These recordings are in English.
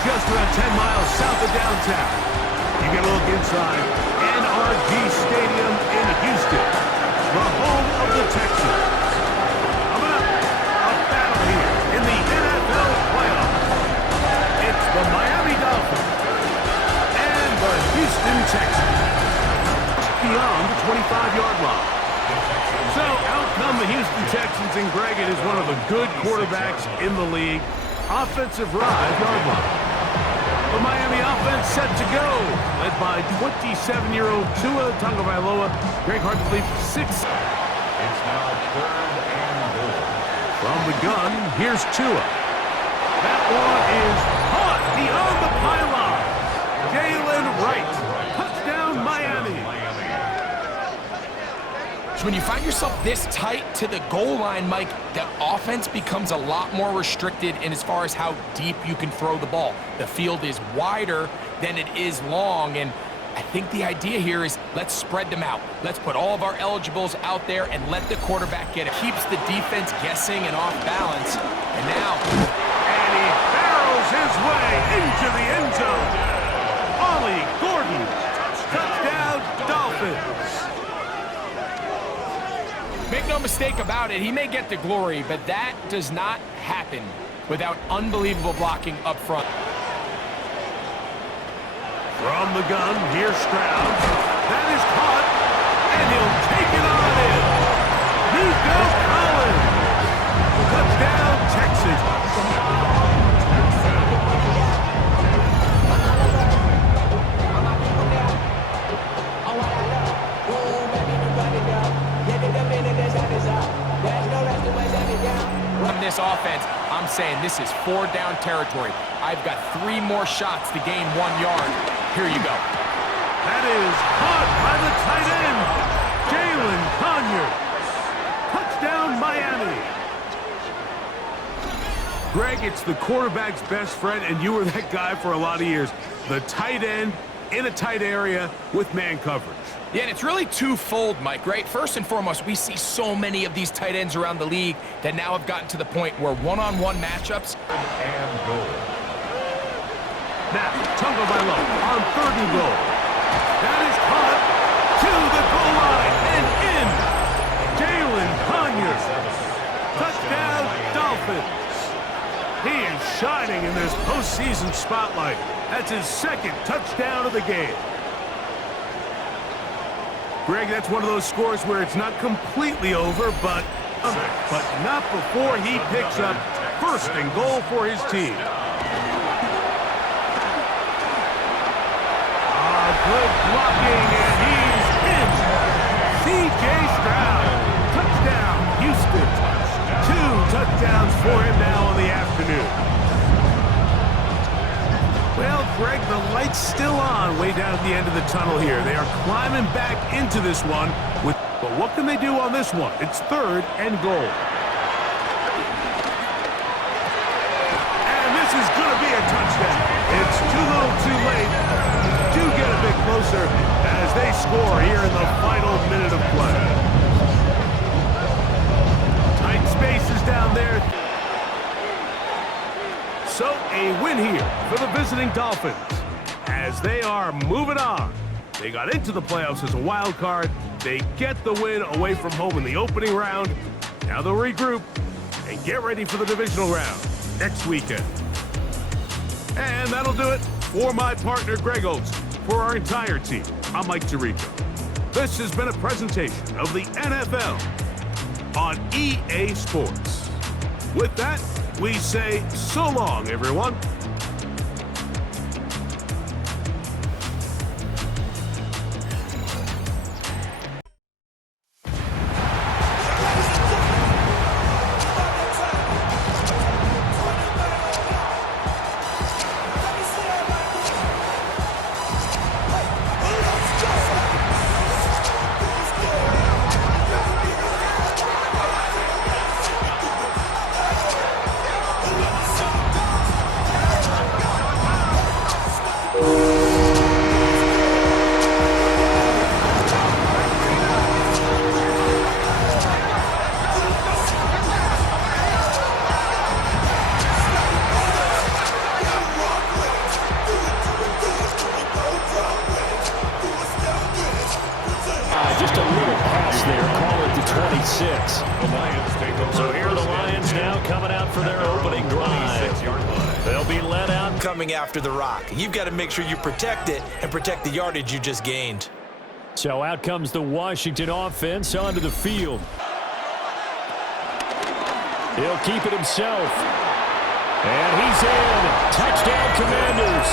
just about 10 miles south of downtown. You get a look inside NRG Stadium in Houston, the home of the Texans. Coming up, a battle here in the NFL playoffs. It's the Miami Dolphins and the Houston Texans. Beyond the 25-yard line. So out come the Houston Texans, and Greg, it is one of the good quarterbacks in the league. Offensive ride, yard line. The Miami offense set to go, led by 27-year-old Tua Tagovailoa. Greg, hard to believe, 6. It's now 3rd and goal. From the gun, here's Tua. That one is caught beyond the pylon. Jalen Wright. Touchdown, Miami. So when you find yourself this tight to the goal line, Mike, the offense becomes a lot more restricted in as far as how deep you can throw the ball. The field is wider than it is long, and I think the idea here is let's spread them out. Let's put all of our eligibles out there and let the quarterback get it. Keeps the defense guessing and off balance. And now, and he barrels his way into the end zone. Ollie Gordon, touchdown Dolphins. Make no mistake about it, he may get the glory, but that does not happen without unbelievable blocking up front. From the gun, here's Stroud. That is caught, and he'll take it on in. Nico Collins. Touchdown, Texas. On this offense, I'm saying this is 4-down territory. I've got 3 more shots to gain 1 yard. Here you go. That is caught by the tight end, Jalen Conyers. Touchdown, Miami. Greg, it's the quarterback's best friend, and you were that guy for a lot of years. The tight end in a tight area with man coverage. Yeah, and it's really twofold, Mike, right? First and foremost, we see so many of these tight ends around the league that now have gotten to the point where one-on-one matchups. And goal. Now, Tagovailoa on 3rd and goal. That is caught to the goal line and in. Jalen Conyers. Touchdown, Dolphins. He is shining in this postseason spotlight. That's his 2nd touchdown of the game. Greg, that's one of those scores where it's not completely over, but not before he picks up 1st and goal for his team. Good blocking, and he's in. C.J. Stroud. Touchdown, Houston. 2 touchdowns for him now in the afternoon. Well, Greg, the light's still on way down at the end of the tunnel here. They are climbing back into this one. But what can they do on this one? It's 3rd and goal. And this is going to be a touchdown. It's too little too late. Do get a bit closer as they score here in the final minute of play. Tight spaces down there. So a win here for the visiting Dolphins as they are moving on. They got into the playoffs as a wild card. They get the win away from home in the opening round. Now they'll regroup and get ready for the divisional round next weekend. And that'll do it for my partner, Greg Olson. For our entire team, I'm Mike Tirico. This has been a presentation of the NFL on EA Sports. With that, we say so long, everyone. opening drive. 26-yard line. They'll be let out. Coming after the rock. You've got to make sure you protect it and protect the yardage you just gained. So out comes the Washington offense onto the field. He'll keep it himself. And he's in. Touchdown, Commanders.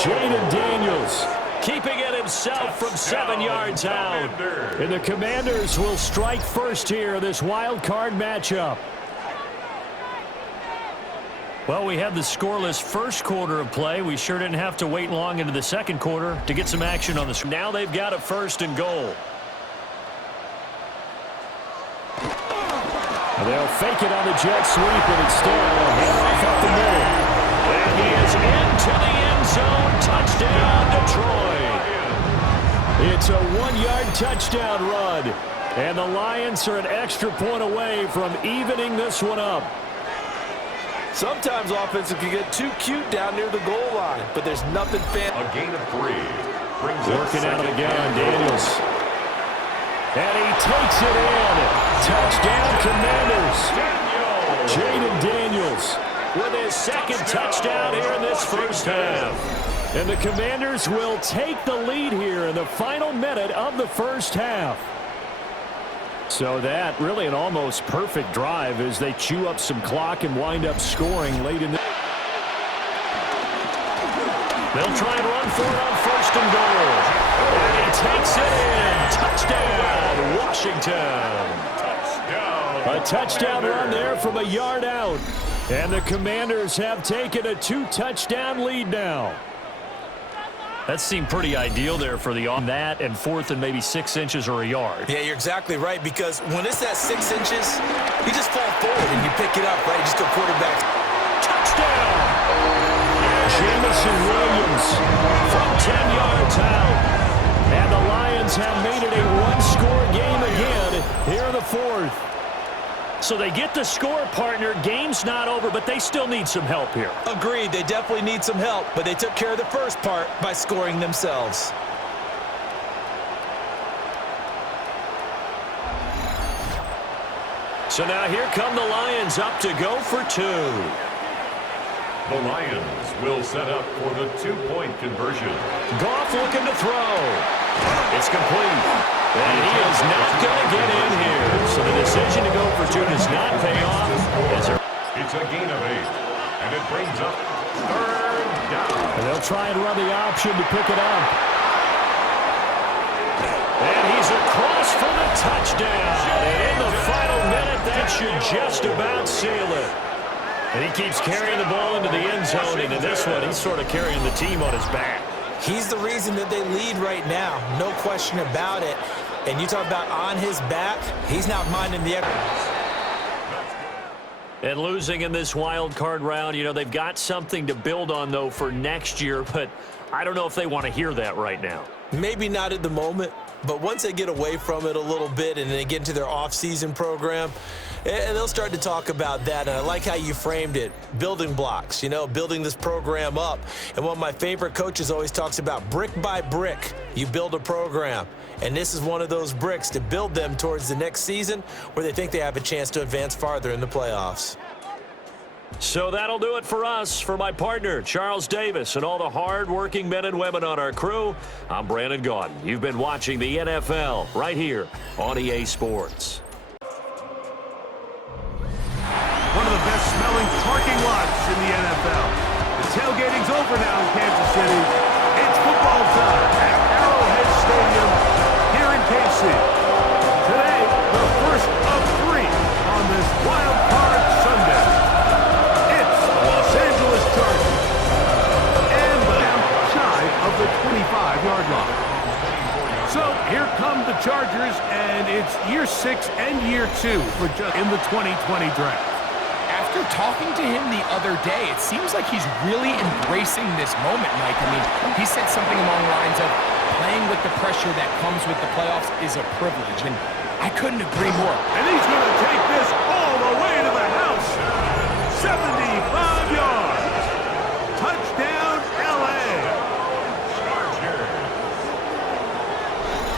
Jaden Daniels keeping it himself from 7 yards out. And the Commanders will strike first here in this wild card matchup. Well, we had the scoreless first quarter of play. We sure didn't have to wait long into the second quarter to get some action on this. Now they've got a 1st and goal. They'll fake it on the jet sweep, and instead handoff up the middle. And he is into the end zone. Touchdown, Detroit. It's a 1-yard touchdown run. And the Lions are an extra point away from evening this one up. Sometimes offenses can get too cute down near the goal line, but there's nothing fancy. A gain of 3. Brings Working out of the gun, Daniels. And he takes it in. Touchdown, Commanders. Jaden Daniels with his 2nd touchdown here in this first half. And the Commanders will take the lead here in the final minute of the first half. So that really an almost perfect drive as they chew up some clock and wind up scoring late in the... They'll try and run for it on 1st and goal. And he takes it in. Touchdown, Washington. A touchdown run there from a yard out. And the Commanders have taken a 2-touchdown lead now. That seemed pretty ideal there for the on that and 4th and maybe 6 inches or a yard. Yeah, you're exactly right, because when it's at 6 inches, you just fall forward and you pick it up, right? You just go quarterback. Touchdown! Jamison Williams from 10 yards out. And the Lions have made it a 1-score game again here in the 4th. So they get the score, partner. Game's not over, but they still need some help here. Agreed. They definitely need some help, but they took care of the first part by scoring themselves. So now here come the Lions up to go for 2. The Lions will set up for the 2-point conversion. Goff looking to throw. It's complete. And he is not going to get in here. So the decision to go for 2 does not pay off. It's a gain of 8. And it brings up 3rd down. And they'll try and run the option to pick it up. And he's across for the touchdown. And in the final minute, that should just about seal it. And he keeps carrying the ball into the end zone. And in this one, he's sort of carrying the team on his back. He's the reason that they lead right now. No question about it. And you talk about on his back, he's not minding the effort. And losing in this wild card round, you know, they've got something to build on, though, for next year. But I don't know if they want to hear that right now. Maybe not at the moment, but once they get away from it a little bit and they get into their off-season program, and they'll start to talk about that. And I like how you framed it, building blocks, you know, building this program up. And one of my favorite coaches always talks about brick by brick, you build a program. And this is one of those bricks to build them towards the next season where they think they have a chance to advance farther in the playoffs. So that'll do it for us. For my partner, Charles Davis, and all the hard-working men and women on our crew, I'm Brandon Gaudin. You've been watching the NFL right here on EA Sports. One of the best-smelling parking lots in the NFL. The tailgating's over now in Kansas City. It's football time at Arrowhead Stadium here in KC. Today, the first of 3 on this wild card Sunday. It's the Los Angeles Chargers. And them shy of the 25-yard line. So here come the Chargers, and it's year 6 and year 2 for just in the 2020 draft. After talking to him the other day, it seems like he's really embracing this moment, Mike. I mean, he said something along the lines of playing with the pressure that comes with the playoffs is a privilege, and I couldn't agree more. And he's going to take this all the way to the house. 75 yards. Touchdown, L.A.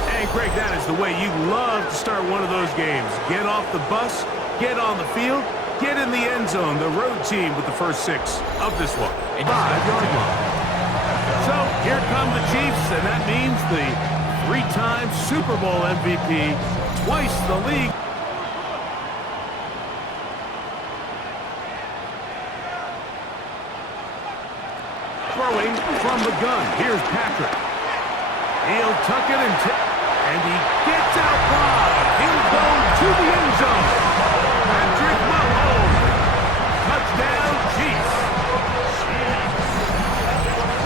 And Greg, that is the way you love to start one of those games. Get off the bus, get on the field, get in the end zone. The road team with the first 6 of this one. 5-yard line. So here come the Chiefs, and that means the 3-time Super Bowl MVP, twice the league. Throwing from the gun. Here's Patrick. He'll tuck it and he gets out wide. He'll go to the end zone. Patrick Mahomes. Touchdown, Chiefs.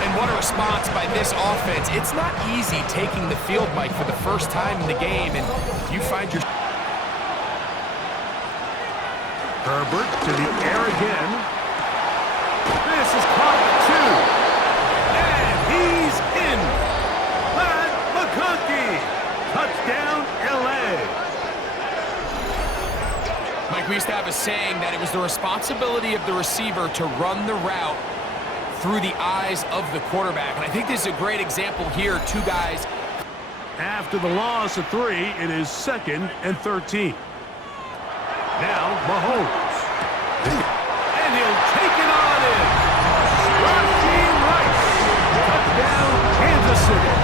And what a response by this offense. It's not easy taking the field, Mike, for the first time in the game, and you find your... Herbert to the air again. This is caught at 2. And he's in. Pat McConkey. Touchdown, L.A. Mike, we used to have a saying that it was the responsibility of the receiver to run the route through the eyes of the quarterback. And I think this is a great example here. 2 guys. After the loss of 3, it is 2nd and 13. Now, Mahomes. And he'll take it on in. Rashee Rice. Touchdown, Kansas City.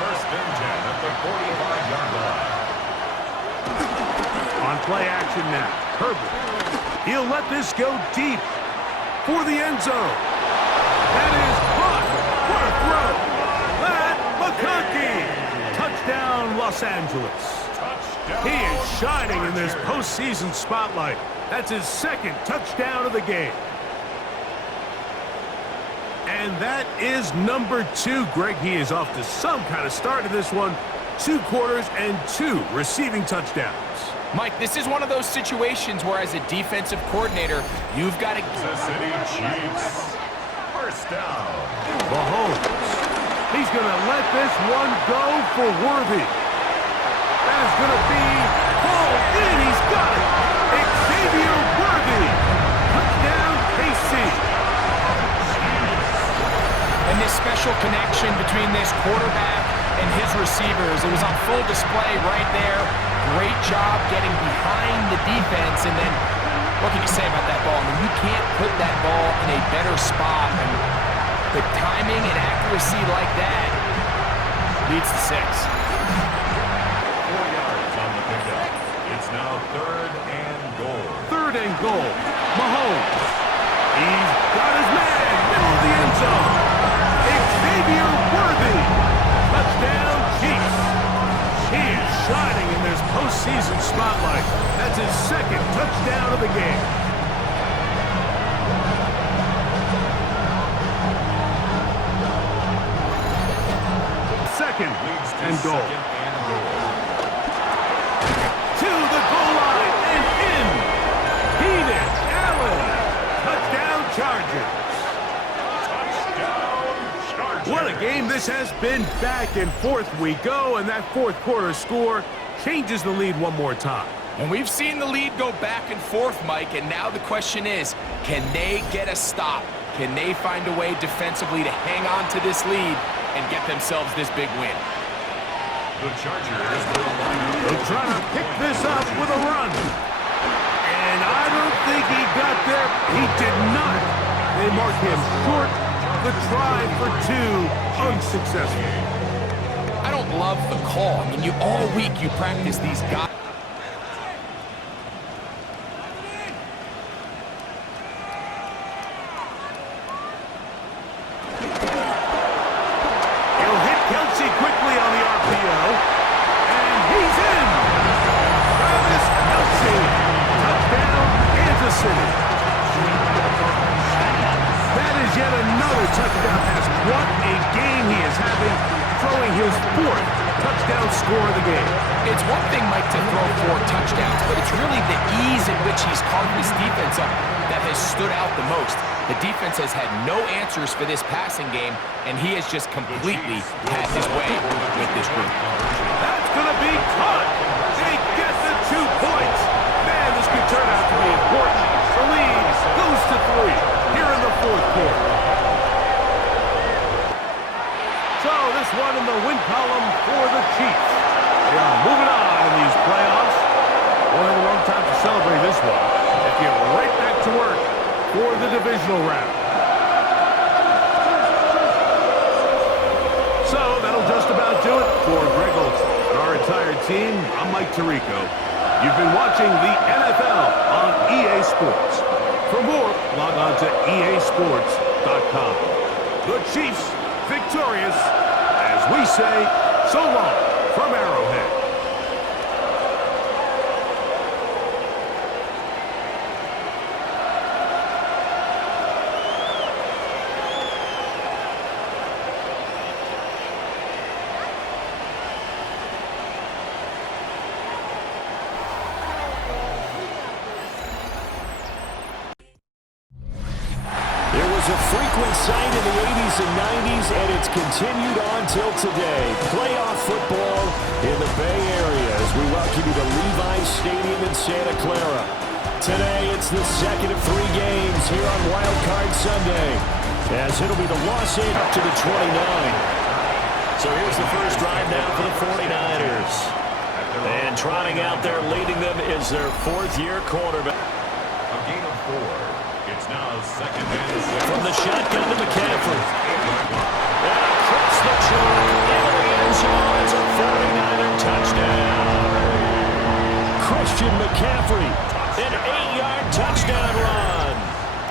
First and 10 at the 45-yard line. On play action now. Herbert. He'll let this go deep for the end zone. That is caught. What a throw. Pat McConkey. Touchdown, Los Angeles. He is shining in this postseason spotlight. That's his 2nd touchdown of the game. And that is number 2. Greg, he is off to some kind of start in this one. 2 quarters and 2 receiving touchdowns. Mike, this is one of those situations where as a defensive coordinator, you've got to... Kansas City Chiefs. First down. Mahomes. He's going to let this one go for Worthy. That is going to be pulled in. He's got it. Xavier Worthy. Touchdown, KC. And this special connection between this quarterback and his receivers, it was on full display right there. Great job getting behind the defense, and then what can you say about that ball? I mean, you can't put that ball in a better spot, and the timing and accuracy like that leads to 6. 4 yards on the pickup. It's now 3rd and goal. 3rd and goal. Mahomes. He's got his man. Middle of the end zone. Xavier Worthy. Touchdown, Chiefs. He is shining in this postseason spotlight. That's his 2nd touchdown of the game. Second and goal. To the goal line and in. Keenan Allen. Touchdown, Chargers. What a game this has been. Back and forth we go, and that 4th quarter score changes the lead one more time. And we've seen the lead go back and forth, Mike, and now the question is, can they get a stop? Can they find a way defensively to hang on to this lead and get themselves this big win? The Chargers will line up. They're trying to pick this up with a run. And I don't think he got there. He did not. They mark him short. The try for 2 unsuccessful. I don't love the call. I mean, all week you practice these guys. He'll hit Kelsey quickly on the RPO. And he's in. Travis Kelsey. Touchdown, Kansas City. That is yet another touchdown pass. What a game he is having, throwing his 4th touchdown score of the game. It's one thing, Mike, to throw 4 touchdowns, but it's really the ease at which he's carved this defense up that has stood out the most. The defense has had no answers for this passing game, and he has just completely had his way with this group. That's going to be caught. They get the 2 points. Man, this could turn out to be important. The lead goes to 3 here in the fourth quarter. So this one in the win column for the Chiefs. They are moving on in these playoffs. We'll have a long time to celebrate this one. They get right back to work for the divisional round. So that'll just about do it for Greg Olson and our entire team. I'm Mike Tirico. You've been watching the NFL on EA Sports. For more, log on to easports.com. The Chiefs victorious, as we say, so long from Arrowhead. A frequent sight in the 80s and 90s, and it's continued on till today. Playoff football in the Bay Area as we welcome you to Levi's Stadium in Santa Clara. Today, it's the second of 3 games here on Wild Card Sunday, as it'll be the Los Angeles up to the 29. So here's the first drive now for the 49ers. And trotting out there leading them is their 4th-year quarterback. A gain of 4. It's now second and 6. From the shotgun to McCaffrey. And across the chalk into the end zone. It's a 49er touchdown. Christian McCaffrey, an 8-yard touchdown run.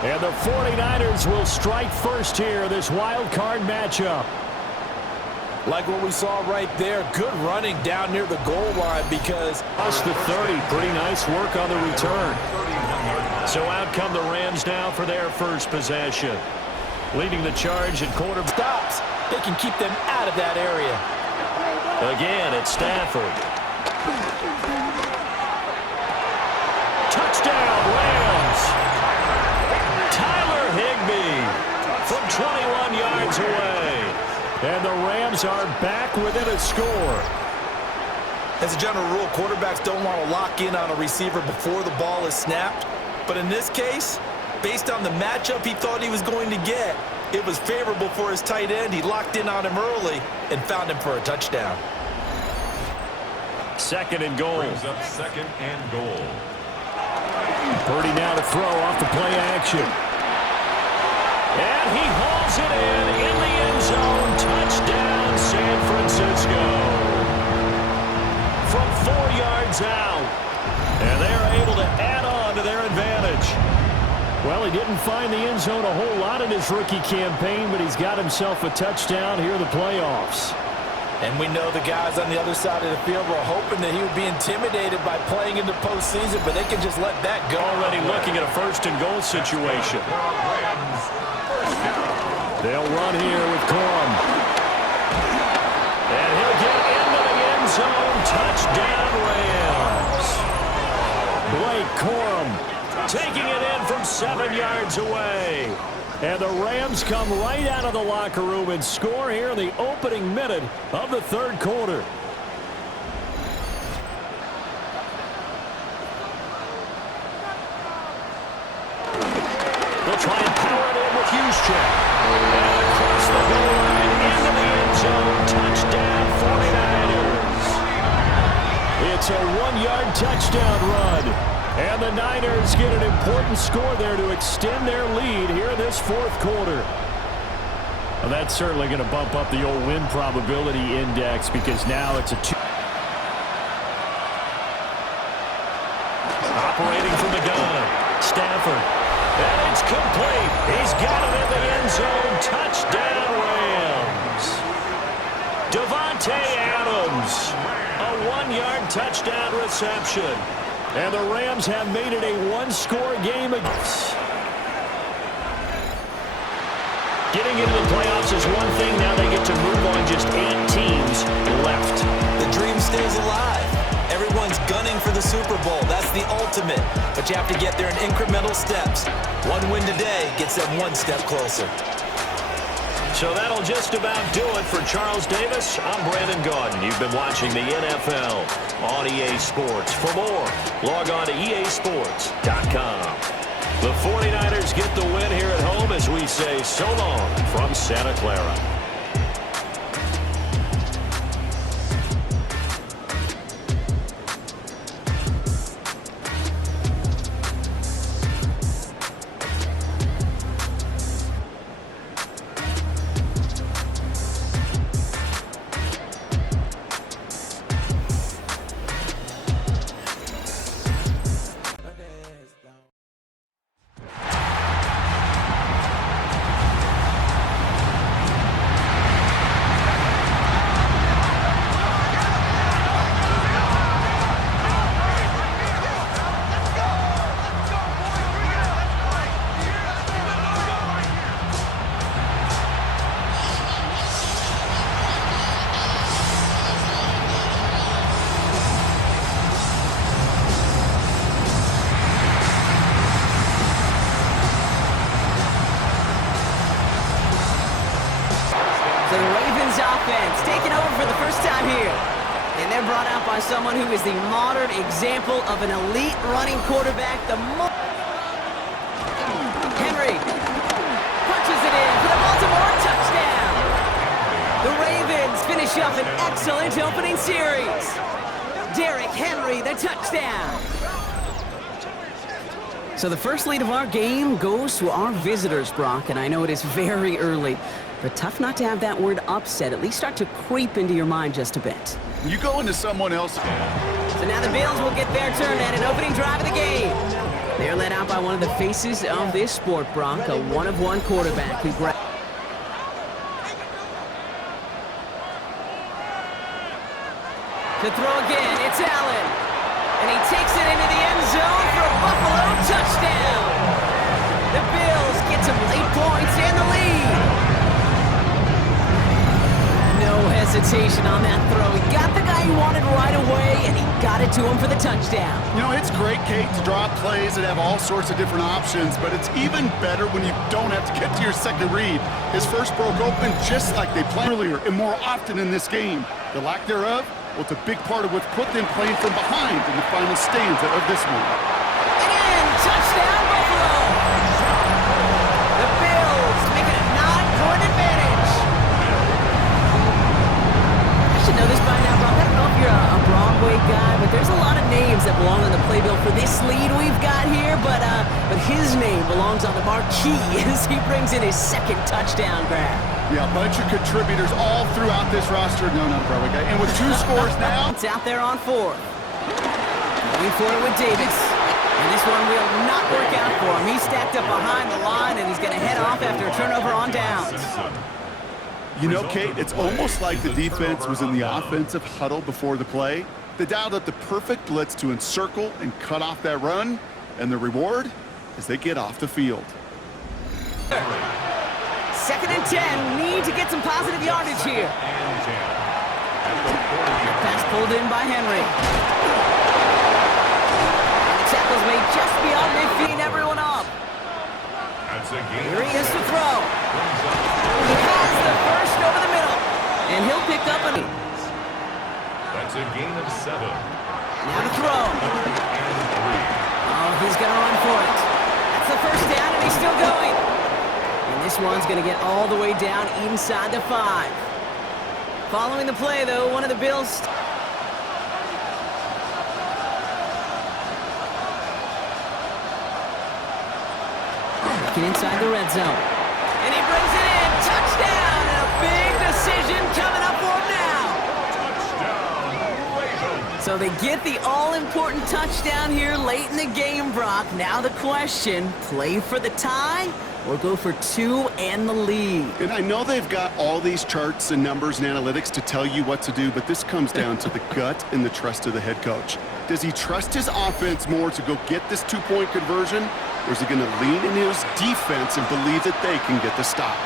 And the 49ers will strike first here, this wild card matchup. Like what we saw right there, good running down near the goal line because... Plus the 30, pretty nice work on the return. So out come the Rams now for their first possession. Leading the charge at quarter. Stops. They can keep them out of that area. Again, it's Stafford. Touchdown, Rams. Tyler Higbee from 21 yards away. And the Rams are back within a score. As a general rule, quarterbacks don't want to lock in on a receiver before the ball is snapped. But in this case, based on the matchup he thought he was going to get, it was favorable for his tight end. He locked in on him early and found him for a touchdown. Second and goal. Brings up second and goal. Purdy now to throw off the play action. And he hauls it in the end zone. Touchdown, San Francisco. From 4 yards out. And they're able to add on to their advantage. Well, he didn't find the end zone a whole lot in his rookie campaign, but he's got himself a touchdown here in the playoffs. And we know the guys on the other side of the field were hoping that he would be intimidated by playing in the postseason, but they can just let that go. Already looking at a first and goal situation. They'll run here with Corum. And he'll get into the end zone. Touchdown, Rams. Blake Corum taking it in from 7 yards away. And the Rams come right out of the locker room and score here in the opening minute of the third quarter. They'll try and power it in with Juszczyk. And across the goal line into the end zone. Touchdown, 49ers. It's a 1-yard touchdown run. And the Niners get an important score there to extend their lead here in this fourth quarter. Well, that's certainly going to bump up the old win probability index because now it's a 2. Operating from the gun, Stafford. And it's complete. He's got it in the end zone. Touchdown, Rams. Davante Adams. A 1-yard touchdown reception. And the Rams have made it a 1-score game. Getting into the playoffs is one thing. Now they get to move on. Just 8 teams left. The dream stays alive. Everyone's gunning for the Super Bowl. That's the ultimate. But you have to get there in incremental steps. One win today gets them one step closer. So that'll just about do it for Charles Davis. I'm Brandon Gaudin. You've been watching the NFL on EA Sports. For more, log on to easports.com. The 49ers get the win here at home as we say so long from Santa Clara. So the Ravens offense taking over for the first time here. And they're brought out by someone who is the modern example of an elite running quarterback. Henry punches it in for the Baltimore touchdown. The Ravens finish up an excellent opening series. Derrick Henry, the touchdown. So the first lead of our game goes to our visitors, Brock, and I know it is very early, but tough not to have that word upset at least start to creep into your mind just a bit. You go into someone else. So now the Bills will get their turn at an opening drive of the game. They're led out by one of the faces of this sport, Brock, a one-of-one quarterback who grabs. To throw again, it's Allen. And he takes it into the end zone for a Buffalo touchdown. The Bills get some late points and the lead. No hesitation on that throw. He got the guy he wanted right away, and he got it to him for the touchdown. You know, it's great, Kate, to draw up plays and have all sorts of different options, but it's even better when you don't have to get to your second read. His first broke open just like they played earlier and more often in this game. The lack thereof, well, it's a big part of what put them playing from behind in the final stanza of this one. And in, touchdown Buffalo! The Bills make it a 9-point advantage. I should know this by now, Brock. I don't know if you're a Broadway guy, but there's a lot of names that belong on the playbill for this lead we've got here, but his name belongs on the marquee as he brings in his second touchdown grab. Yeah, a bunch of contributors all throughout this roster. No, not a Broadway guy. And with 2 scores now. It's out there on 4. Going for it with Davis. And this one will not work out for him. He's stacked up behind the line, and he's going to head off after a turnover on downs. You know, Kate, it's almost like the defense was in the offensive huddle before the play. They dialed up the perfect blitz to encircle and cut off that run. And the reward is they get off the field. 2nd and 10. Need to get some positive yardage here. Pass pulled in by Henry. And the tackle's made just beyond midfield. Everyone up. Here he is to throw. He has the first over the middle. And he'll pick up a... That's a gain of 7. Now to throw. Oh, he's going to run for it. That's the first down, and he's still going. And this one's going to get all the way down inside the 5. Following the play, though, one of the Bills... Looking inside the red zone. And he brings it in. Touchdown! And a big decision coming up for him now. So they get the all-important touchdown here late in the game, Brock. Now the question, play for the tie or go for 2 and the lead? And I know they've got all these charts and numbers and analytics to tell you what to do, but this comes down to the gut and the trust of the head coach. Does he trust his offense more to go get this 2-point conversion, or is he going to lean in his defense and believe that they can get the stop?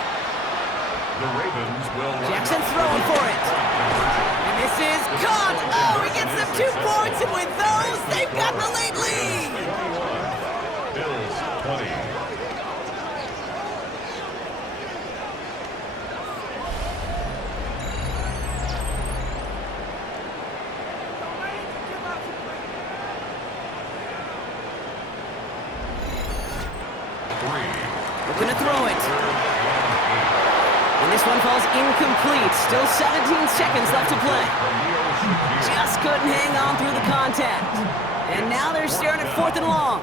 The Ravens will... Jackson throwing for it. And this is caught. Oh, he gets them 2 points, and with those, they've got the late lead. Bills 20. throw it. And this one falls incomplete. Still 17 seconds left to play. Just couldn't hang on through the contact. And now they're staring at 4th and long.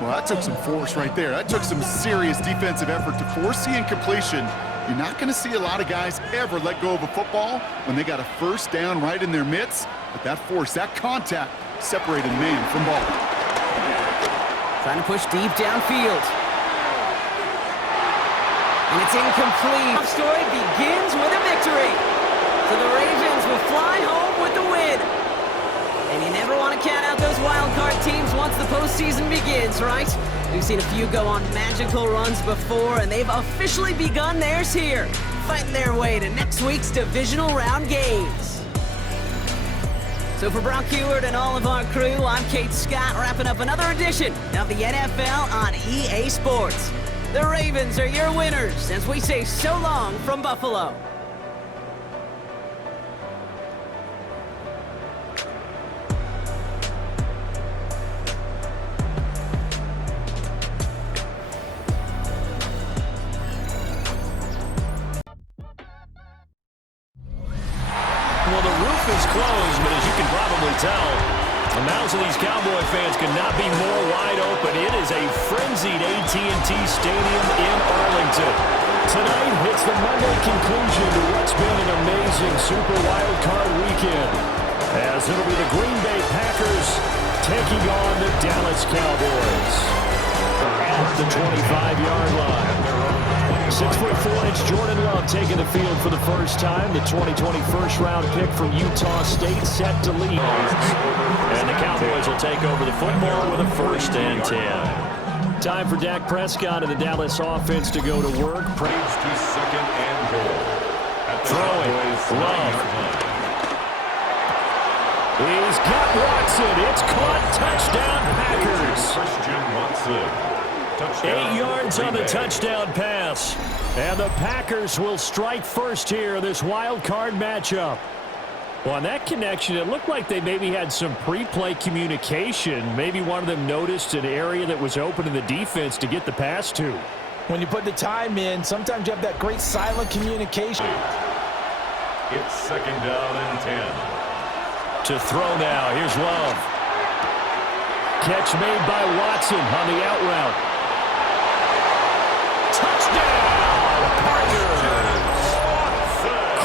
Well, that took some force right there. That took some serious defensive effort to force the incompletion. You're not going to see a lot of guys ever let go of a football when they got a first down right in their midst. But that force, that contact, separated man from ball. Trying to push deep downfield. And it's incomplete. Our story begins with a victory. So the Ravens will fly home with the win. And you never want to count out those wild card teams once the postseason begins, right? We've seen a few go on magical runs before, and they've officially begun theirs here, fighting their way to next week's divisional round games. So for Brock Heward and all of our crew, I'm Kate Scott, wrapping up another edition of the NFL on EA Sports. The Ravens are your winners as we say so long from Buffalo. Well, the roof is closed, but as you can probably tell, the mouths of these Cowboy fans could not be more wide open. It is a frenzied AT&T Stadium in Arlington. Tonight hits the Monday conclusion to what's been an amazing Super Wild Card weekend, as it'll be the Green Bay Packers taking on the Dallas Cowboys at the 25-yard line. 6'4" Jordan Love taking the field for the first time. The 2020 first-round pick from Utah State set to lead. And the Cowboys will take over the football with a 1st and 10. Time for Dak Prescott and the Dallas offense to go to work. Praise to 2nd and goal. Throwing. Love. He's got Watson. It's caught. Touchdown, Packers. Christian Watson. 8 yards on the touchdown pass. And the Packers will strike first here in this wild card matchup. Well, on that connection, it looked like they maybe had some pre-play communication. Maybe one of them noticed an area that was open in the defense to get the pass to. When you put the time in, sometimes you have that great silent communication. It's 2nd down and 10. To throw now. Here's Love. Catch made by Watson on the out route. Touchdown, Packers!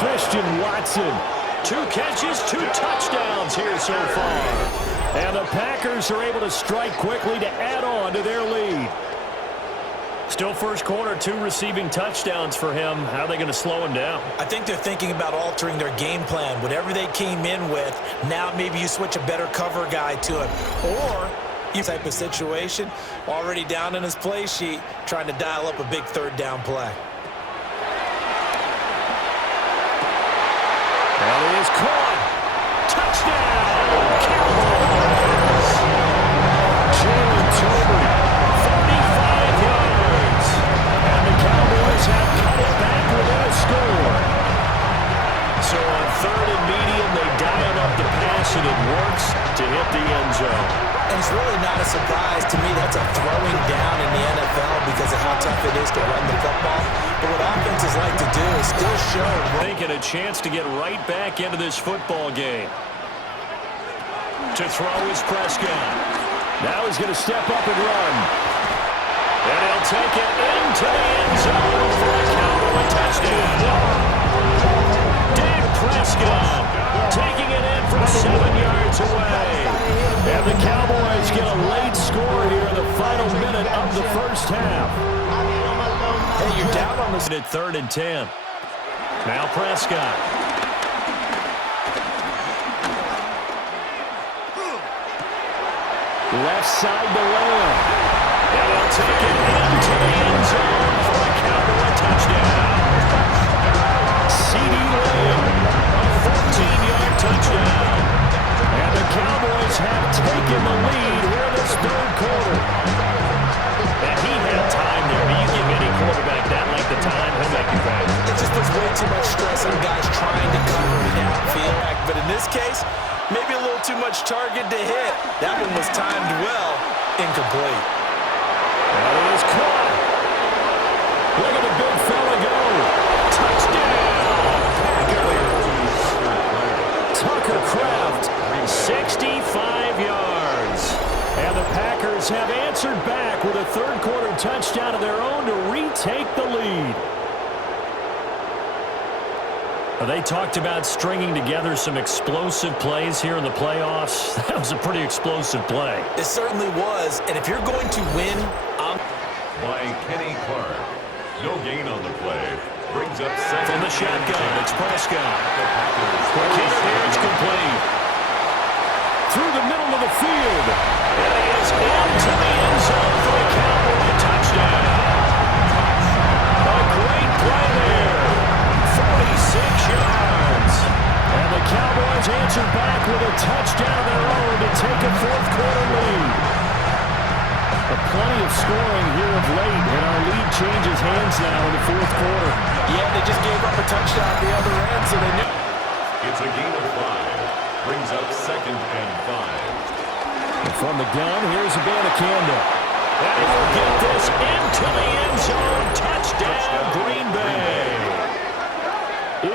Christian Watson. 2 catches, 2 touchdowns here so far. And the Packers are able to strike quickly to add on to their lead. Still first quarter, 2 receiving touchdowns for him. How are they going to slow him down? I think they're thinking about altering their game plan. Whatever they came in with, now maybe you switch a better cover guy to it. Or you type of situation, already down in his play sheet, trying to dial up a big 3rd down play. And he is caught. Touchdown, Cowboys. Jalen Tolbert, 45 yards. And the Cowboys have cut it back within a score. So on 3rd and medium, they dial up the pass, and it works to hit the end zone. And it's really not a surprise to me. That's a throwing down in the NFL because of how tough it is to run the football. But what offenses like to do is still show. Making a chance to get right back into this football game. To throw is Prescott. Now he's going to step up and run. And he'll take it into the end zone for a Cowboy touchdown. Dak Prescott taking it in from 7 yards away. And the Cowboys get a late score here in the final minute of the first half. Hey, you're down on this. At 3rd and 10. Now Prescott. Left side to Lamb. And he'll take it into the end zone for a Cowboy touchdown. CeeDee Lamb, a 14-yard touchdown. And the Cowboys have taken the lead here in this 3rd quarter. And he had time there. Do you give any quarterback that length of time, he'll make you pay. It just puts way too much stress on guys trying to cover it downfield. But in this case, maybe a little too much target to hit. That one was timed well, incomplete. And it is caught. Well, they talked about stringing together some explosive plays here in the playoffs. That was a pretty explosive play. It certainly was, and if you're going to win, By Kenny Clark. No gain on the play. Brings up second. From the shotgun, it's Prescott. The Packers. Quick hit here, it's complete. Through the middle of the field. And he is into the end zone for the Cowboy touchdown. A great play there. 46 yards. And the Cowboys answered back with a touchdown of their own to take a fourth-quarter lead. Plenty of scoring here of late, and our lead changes hands now in the fourth quarter. yeah, they just gave up a touchdown at the other end, so they knew. It's a gain of 5. Brings up second and 5. And from the gun, here's Abanikanda. And he will get this into the end zone. Touchdown, Green Bay.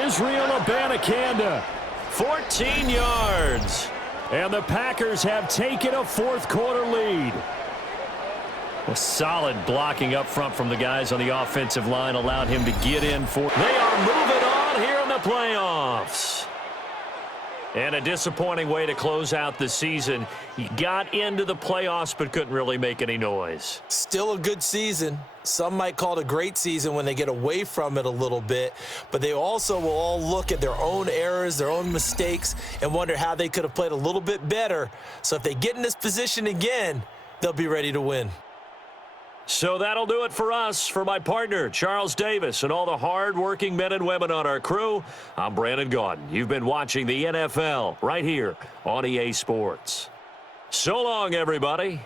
Israel Abanikanda, 14 yards. And the Packers have taken a fourth-quarter lead. Well, solid blocking up front from the guys on the offensive line allowed him to get in for. They are moving on here in the playoffs. And a disappointing way to close out the season. He got into the playoffs but couldn't really make any noise. Still a good season. Some might call it a great season when they get away from it a little bit, but they also will all look at their own errors, their own mistakes, and wonder how they could have played a little bit better. So if they get in this position again, they'll be ready to win. So that'll do it for us. For my partner, Charles Davis, and all the hard-working men and women on our crew, I'm Brandon Gaudin. You've been watching the NFL right here on EA Sports. So long, everybody.